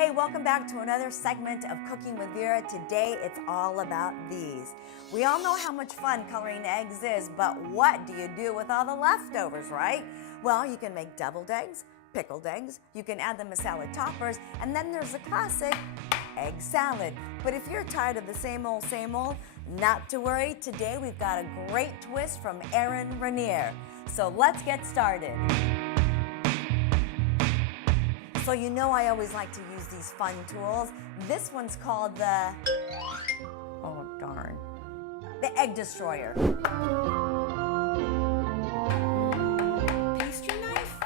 Hey, welcome back to another segment of Cooking with Vera. Today, it's all about these. We all know how much fun coloring eggs is, but what do you do with all the leftovers, right? Well, you can make deviled eggs, pickled eggs, you can add them as salad toppers, and then there's the classic egg salad. But if you're tired of the same old, not to worry. Today, we've got a great twist from Erin Rainier. So let's get started. So you know I always like to use these fun tools. This one's called the, oh darn, the egg destroyer. Pastry knife?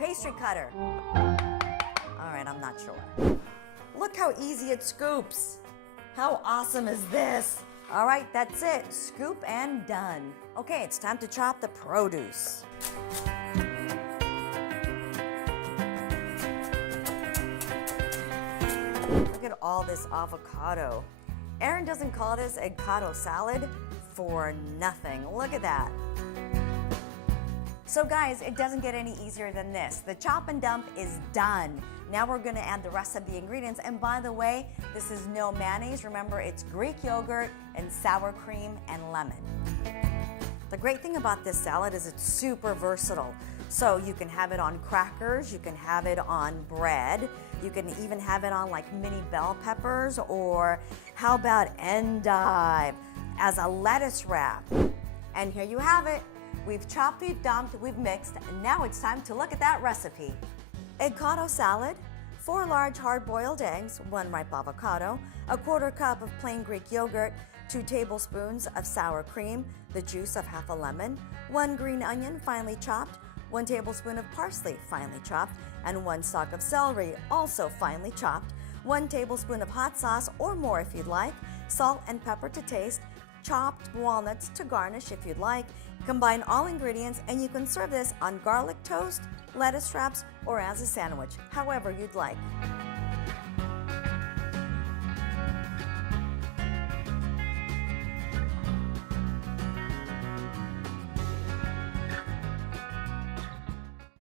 Pastry cutter. All right, I'm not sure. Look how easy it scoops. How awesome is this? All right, that's it. Scoop and done. Okay, it's time to chop the produce. Look at all this avocado. Erin doesn't call this Eggcado Salad for nothing. Look at that. So guys, it doesn't get any easier than this. The chop and dump is done. Now we're gonna add the rest of the ingredients. And by the way, this is no mayonnaise. Remember, it's Greek yogurt and sour cream and lemon. The great thing about this salad is it's super versatile. So you can have it on crackers, you can have it on bread, you can even have it on like mini bell peppers, or how about endive as a lettuce wrap. And here you have it. We've chopped, we've dumped, we've mixed, and now it's time to look at that recipe. Eggcado salad, 4 large hard-boiled eggs, 1 ripe avocado, a 1/4 cup of plain Greek yogurt, 2 tablespoons of sour cream, the juice of half a lemon, 1 green onion finely chopped, 1 tablespoon of parsley finely chopped, and 1 stalk of celery also finely chopped, 1 tablespoon of hot sauce or more if you'd like, salt and pepper to taste, chopped walnuts to garnish if you'd like. Combine all ingredients and you can serve this on garlic toast, lettuce wraps, or as a sandwich, however you'd like.